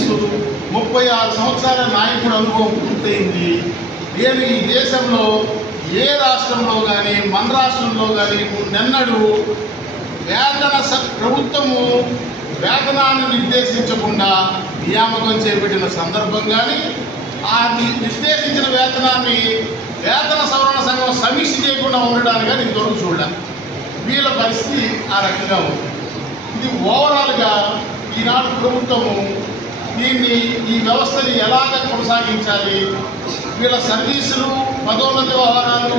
Service 36 సంవత్సరాల నాయకుడు అనుభవం పూర్తయింది. నేను ఈ దేశంలో ఏ రాష్ట్రంలో కానీ మన రాష్ట్రంలో కానీ నిన్నడు ప్రభుత్వము వేతనాన్ని నిర్దేశించకుండా నియామకం చేపట్టిన సందర్భం కానీ ఆ నిర్దేశించిన వేతనాన్ని వేతన సవరణ సంఘం సమీక్ష చేయకుండా ఉండడానికి కానీ ఇంతవరకు చూడాలి. వీళ్ళ పరిస్థితి ఆ రకంగా ఉంది. ఇది ఓవరాల్గా ఈనాడు ప్రభుత్వము ఈ వ్యవస్థని ఎలాగ కొనసాగించాలి, వీళ్ళ సర్వీసులు పదోన్నతి వ్యవహారాలు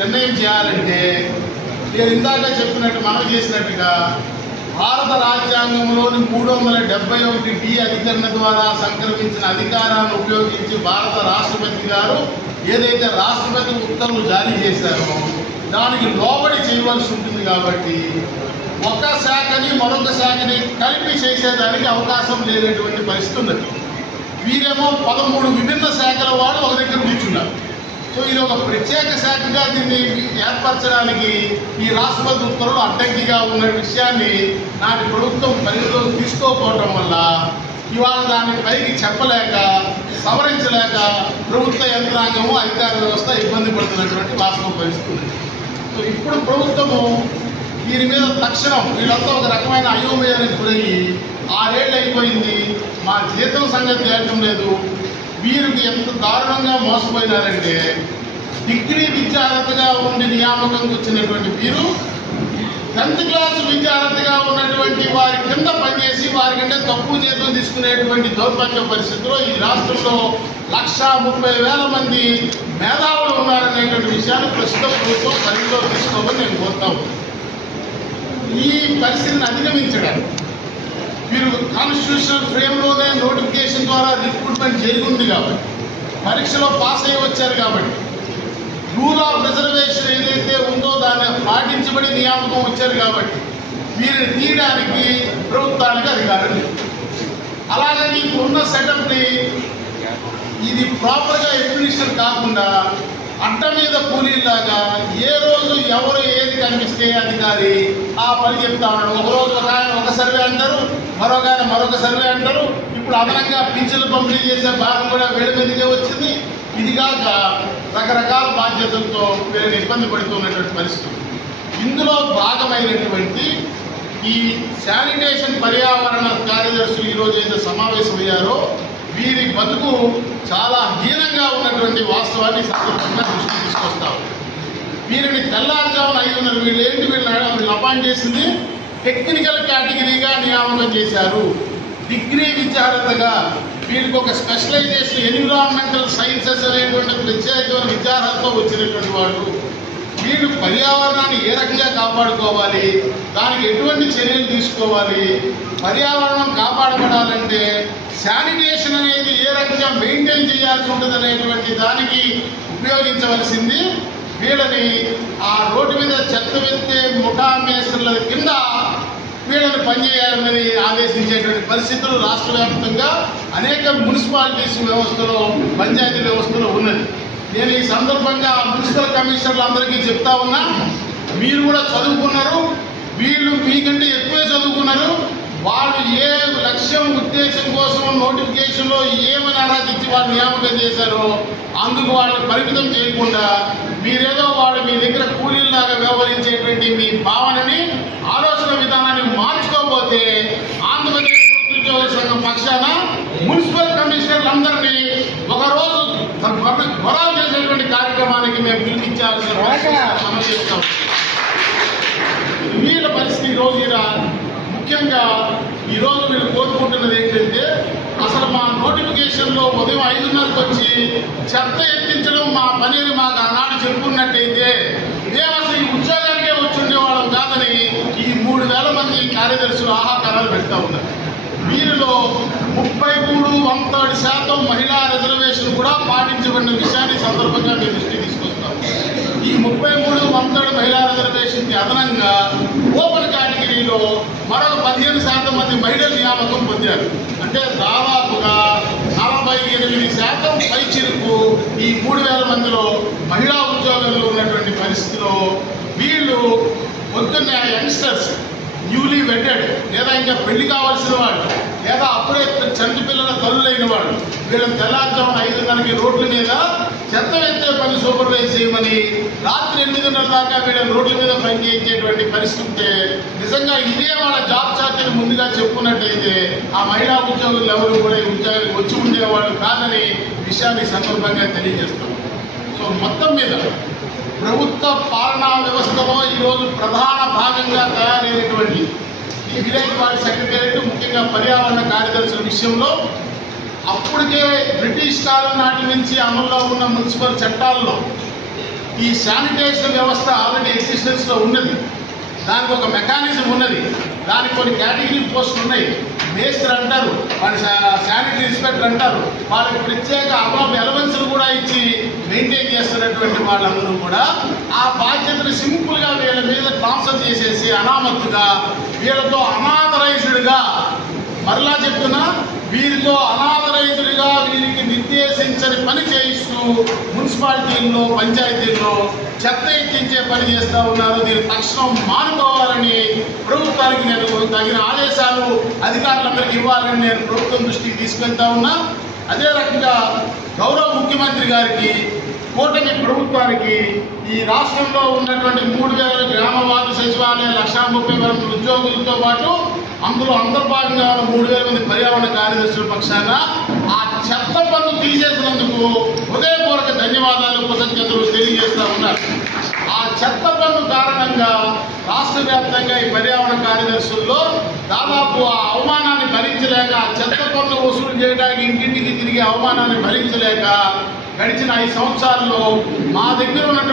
నిర్ణయం చేయాలంటే నేను ఇందాక చెప్పినట్టు మనం చేసినట్టుగా భారత రాజ్యాంగంలోని 371D అధికరణ ద్వారా సంక్రమించిన అధికారాన్ని ఉపయోగించి భారత రాష్ట్రపతి గారు ఏదైతే రాష్ట్రపతి ఉత్తర్వులు జారీ చేశారో దానికి లోబడి చేయవలసి ఉంటుంది. కాబట్టి ఒక శాఖని మరొక శాఖని కలిపి చేసేదానికి అవకాశం లేనటువంటి పరిస్థితి ఉన్నది. వీరేమో 13 విభిన్న శాఖల వాడు ఒక దగ్గర కూర్చున్నారు. సో ఇది ఒక ప్రత్యేక శాఖగా దీన్ని ఏర్పరచడానికి ఈ రాష్ట్రపతి ఉత్తర్వులు అడ్డంకిగా ఉన్న విషయాన్ని నాటి ప్రభుత్వం పరిధిలోకి తీసుకోకపోవటం వల్ల ఇవాళ దాన్ని పైకి చెప్పలేక సవరించలేక ప్రభుత్వ యంత్రాంగము అధికార వ్యవస్థ ఇబ్బంది పడుతున్నటువంటి వాస్తవ పరిస్థితి. సో ఇప్పుడు ప్రభుత్వము దీని మీద తక్షణం వీళ్ళంతా ఒక రకమైన అయోమయానికి గురయ్యి 6 ఏళ్ళు అయిపోయింది, మా జీతం సంగతి తేలటం లేదు. వీరికి ఎంత దారుణంగా మోసపోయినారంటే డిగ్రీ విద్యార్హతగా ఉండి నియామకంకి వచ్చినటువంటి వీరు 10th క్లాస్ విద్యార్హతగా ఉన్నటువంటి వారి కింద పనిచేసి వారి కంటే తక్కువ జీతం తీసుకునేటువంటి దౌర్భాగ్య పరిస్థితిలో ఈ రాష్ట్రంలో 1,30,000 మంది మేధావులు ఉన్నారనేటువంటి విషయాన్ని ప్రస్తుత ప్రభుత్వం పరిధిలో తీసుకోమని నేను కోరుతాను. ఈ పరిస్థితిని అధిగమించడానికి మీరు కాన్స్టిట్యూషనల్ ఫ్రేమ్లోనే నోటిఫికేషన్ ద్వారా రిక్రూట్మెంట్ జరిగింది కాబట్టి పరీక్షలో పాస్ అయ్యి వచ్చారు కాబట్టి రూల్ ఆఫ్ రిజర్వేషన్ ఏదైతే ఉందో దాన్ని పాటించబడి నియామకం వచ్చారు కాబట్టి వీరిని తీయడానికి ప్రభుత్వానికి అధికారం లేదు. అలాగని ఇప్పుడున్న సెటప్ని ఇది ప్రాపర్గా ఎడ్యుకేషన్ కాకుండా అడ్డ మీద కూలీలాగా ఏ రోజు ఎవరు ఏది కనిపిస్తే అధికారి ఆ పని చెప్తా ఉన్నాడు. ఒకరోజు ఒక సర్వే అంటారు, మరొక సర్వే అంటారు. ఇప్పుడు అదనంగా పింఛన్లు పంపిణీ చేసే భాగం కూడా వేడి మీదకే వచ్చింది. ఇది కాక రకరకాల బాధ్యతలతో వీళ్ళని ఇబ్బంది పడుతున్నటువంటి పరిస్థితి. ఇందులో భాగమైనటువంటి ఈ శానిటేషన్ పర్యావరణ కార్యదర్శులు ఈరోజు అయితే సమావేశమయ్యారో వీరి బతుకు చాలా హీనంగా ఉన్నటువంటి వాస్తవాన్ని సందర్భంగా దృష్టికి తీసుకొస్తాం. వీరిని తెల్లారుజామున 5:30 వీళ్ళు అపాయింట్ చేసింది టెక్నికల్ కేటగిరీగా నియామకం చేశారు. డిగ్రీ విద్యార్హతగా వీరికి ఒక స్పెషలైజేషన్ ఎన్విరాన్మెంటల్ సైన్సెస్ అనేటువంటి ప్రత్యేకమైన విద్యార్హతతో వచ్చినటువంటి వాళ్ళు. వీళ్ళు పర్యావరణాన్ని ఏ రకంగా కాపాడుకోవాలి, దానికి ఎటువంటి చర్యలు తీసుకోవాలి, పర్యావరణం కాపాడబడాలంటే శానిటేషన్ అనేది ఏ రకంగా మెయింటైన్ చేయాల్సి ఉంటుంది అనేటువంటి దానికి ఉపయోగించవలసింది వీళ్ళని ఆ రోడ్డు మీద చెత్త వెళ్తే ముఠా మేస్త్రుల కింద వీళ్ళని పనిచేయాలని ఆదేశించేటువంటి పరిస్థితులు రాష్ట్ర వ్యాప్తంగా అనేక మున్సిపాలిటీస్ వ్యవస్థలో పంచాయతీ వ్యవస్థలో ఉన్నది. నేను ఈ సందర్భంగా మున్సిపల్ కమిషనర్లందరికీ చెప్తా ఉన్నా, మీరు కూడా చదువుకున్నారు, వీళ్ళు మీకంటే ఎక్కువే చదువుకున్నారు. వాళ్ళు ఏ లక్ష్యం ఉద్దేశం కోసం నోటిఫికేషన్లో ఏమని అర్హత వాళ్ళు నియామకం చేశారో అందుకు వాళ్ళని పరిమితం చేయకుండా మీరేదో వాళ్ళు మీ దగ్గర కూలీలాగా వ్యవహరించేటువంటి మీ భావనని ఆలోచన విధానాన్ని మార్చుకోకపోతే ఆంధ్రప్రదేశ్ ఉద్యోగ సంఘం పక్షాన మున్సిపల్ కమిషనర్లందరినీ ఒకరోజు గొడవ చేసేటువంటి కార్యక్రమానికి మేము పిలిపించాల్సిన మనం చేస్తాం. వీళ్ళ పరిస్థితి ఈరోజు ముఖ్యంగా ఈరోజు మీరు కోరుకుంటున్నది ఏంటంటే అసలు మా నోటిఫికేషన్లో ఉదయం 5:30కి వచ్చి చెత్త ఎత్తించడం మా పనిని మాకు ఆనాడు చెప్పుకున్నట్టయితే మేము అసలు ఈ ఉద్యోగానికే వచ్చి ఉండేవాళ్ళం కాదని ఈ 3,000 మంది కార్యదర్శులు ఆహాకారాలు పెడతా ఉన్నారు. వీరిలో 33% మహిళా రిజర్వేషన్ కూడా పాటించబడిన విషయాన్ని సందర్భంగా మేము దృష్టికి తీసుకొస్తాం. ఈ 33% మహిళా రిజర్వేషన్కి అదనంగా ఓపెన్ కేటగిరీలో మరొక 15% మంది మహిళలు నియామకం పొందారు. అంటే దాదాపుగా 48% పైచిరుకు ఈ 3,000 మందిలో మహిళా ఉద్యోగాల్లో ఉన్నటువంటి పరిస్థితిలో వీళ్ళు పొద్దున్న యంగ్స్టర్స్ న్యూలీ వెడ్డెడ్ లేదా ఇంకా పెళ్లి కావాల్సిన వాళ్ళు లేదా అప్పుడే చంటి పిల్లల పెట్టిన వాడు. వీళ్ళని తెల్లారుజామున 5:30కి రోడ్ల మీద చెత్త ఎత్తే పని సూపర్వైజ్ చేయమని రాత్రి 8:30 దాకా వీళ్ళని రోడ్ల మీద పనిచేయించేటువంటి పరిస్థితి ఉంటే నిజంగా ఇదే వాళ్ళ జాబ్ చార్జీని ముందుగా చెప్పుకున్నట్టయితే ఆ మహిళా ఉద్యోగులు ఎవరు కూడా ఈ ఉద్యోగానికి వచ్చి ఉండేవాళ్ళు కాదని విషయాన్ని సందర్భంగా తెలియజేస్తాం. సో మొత్తం మీద ప్రభుత్వ పాలనా వ్యవస్థలో ఈరోజు ప్రధాన భాగంగా తయారైనటువంటి ఈ విలేజ్ వార్డ్ సెక్రటేరియట్, ముఖ్యంగా పర్యావరణ కార్యదర్శుల విషయంలో అప్పటికే బ్రిటిష్ కాలం నాటి నుంచి అమల్లో ఉన్న మున్సిపల్ చట్టాల్లో ఈ శానిటేషన్ వ్యవస్థ ఆల్రెడీ ఎగ్జిస్టెన్స్లో ఉన్నది. దానికి ఒక మెకానిజం ఉన్నది. దానికి కొన్ని కేటగిరీ పోస్టులు ఉన్నాయి. మేస్త్రి అంటారు, వాళ్ళు శానిటరీ ఇన్స్పెక్టర్ అంటారు. వాళ్ళకి ప్రత్యేక అలవెన్స్లు కూడా ఇచ్చి మెయింటైన్ చేస్తున్నటువంటి వాళ్ళందరూ కూడా ఆ బాధ్యతను సింపుల్గా వీళ్ళ మీద ట్రాన్స్ఫర్ చేసేసి అనామత్తుగా వీళ్ళతో అనాథరైజ్డ్గా, మరలా చెప్తున్నా, వీరితో అనాథరైజ్డ్గా వీరికి నిర్దేశించని పని చేయిస్తూ మున్సిపాలిటీల్లో, పంచాయతీల్లో చెత్త ఎక్కించే పని చేస్తూ ఉన్నారు. దీన్ని తక్షణం మానుకోవాలని ప్రభుత్వానికి నేను తగిన ఆదేశాలు అధికారులందరికీ ఇవ్వాలని నేను ప్రభుత్వం దృష్టికి తీసుకెళ్తా ఉన్నా. అదే రకంగా గౌరవ ముఖ్యమంత్రి గారికి, కూటమి ప్రభుత్వానికి ఈ రాష్ట్రంలో ఉన్నటువంటి 3,000 గ్రామ వార్డు సచివాలయ 1,30,000 ఉద్యోగులతో పాటు అందులో అంతర్భాగంగా 3,000 మంది పర్యావరణ కార్యదర్శుల పక్షాన ఆ చెత్త పన్ను తీసేసినందుకు హృదయపూర్వక ధన్యవాదాలు, కృతజ్ఞతలు తెలియజేస్తూ ఉన్నారు. ఆ చెత్త పన్ను కారణంగా రాష్ట్ర వ్యాప్తంగా ఈ పర్యావరణ కార్యదర్శుల్లో దాదాపు ఆ అవమానాన్ని భరించలేక, ఆ చెత్త పన్ను వసూలు చేయడానికి ఇంటింటికి తిరిగే అవమానాన్ని భరించలేక గడిచిన 5 సంవత్సరాల్లో మా దగ్గర ఉన్నటువంటి